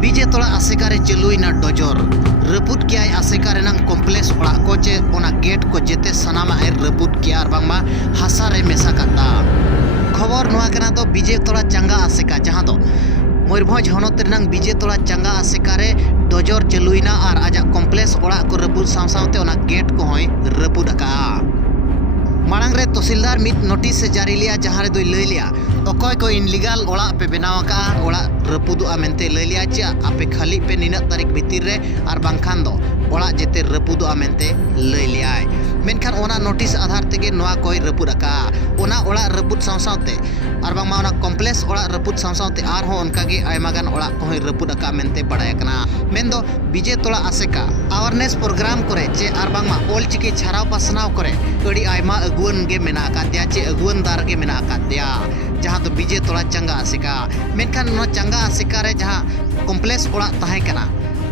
बीजे तोड़ा आसेकारे चलुईना डोजर रपुद किया आसेका रेनांग कॉम्प्लेक्स ओड़ा को चे ओना गेट को जेते सनामा ए रपुद किया आर बांगमा हासा रे मेसा काता खबर नोआ कना तो बीजे तोड़ा चंगा आसेका जहां दो मयूरभंज हनत रेनांग बीजे तोड़ा चंगा आसेकारे डोजर चलुईना आर आजा कॉम्प्लेक्स ओड़ा को रपुद सावसावते ओना गेट को होय रपुद अका मांग रे तहसीलदार मिट नोटिस से जारी लिया जहां रे दोई लई लिया अकय को इनलीगल ओड़ा पे बनाव का ओड़ा रपुदुआ मेनते लई लिया चे आपे खाली पे निना तारीख भीतर रे आर बांखान दो ओड़ा जेते रपुदुआ मेनते लई लिया मेनखान ओना नोटिस आधार तेगे नोआ कोई रपुद अका ओना ओड़ा रपुद सावसावते आर बांगमा ओना कॉम्प्लेक्स ओड़ा रपुद सावसावते आर हो उनका गे आयमागान ओड़ा को रपुद अका मेनते बड़ाय कना मेन दो बीजे तोड़ा आसेका अवेयरनेस प्रोग्राम करे चे आर बांगमा ऑलचिकी छाराव पासनाव करे अड़ी आयमा अगुवन गे मेना आकादिया चे अगुवन दार गे मेना आकादिया जहां तो बीजे तोड़ा चंगा आसेका मेनखान ओना चंगा आसेका रे जहां कॉम्प्लेक्स ओड़ा ताहे कना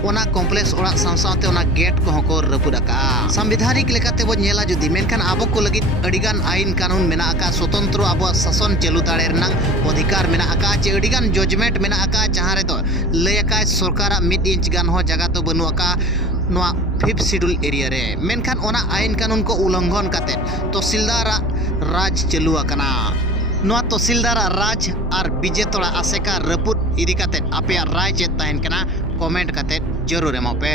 ओना कॉम्प्लेक्स ओड़ा सावसावते ओना गेट को को रपुद अका संविधानिक लेकाते बो नेला जुदी मेनखान आबो को लगित अडिगान आईन कानून मेना अका स्वतंत्र आबो शासन चालू दाड़े रनांग अधिकार मेना अका चे अडिगान जजमेंट मेना अका जहां रे तो लय अका सरकार 1 इंच गान हो जगह तो बनु अका नोआ 5th शेड्यूल एरिया रे मेनखान ओना आईन कानून को उल्लंघन काते तहसीलदार राज चालू अकना नोआ तहसीलदार राज और बीजे तोड़ा आसेका रपुद इदी काते आपे राय चेत ताहेन कना कमेंट काते जरूर एमो पे।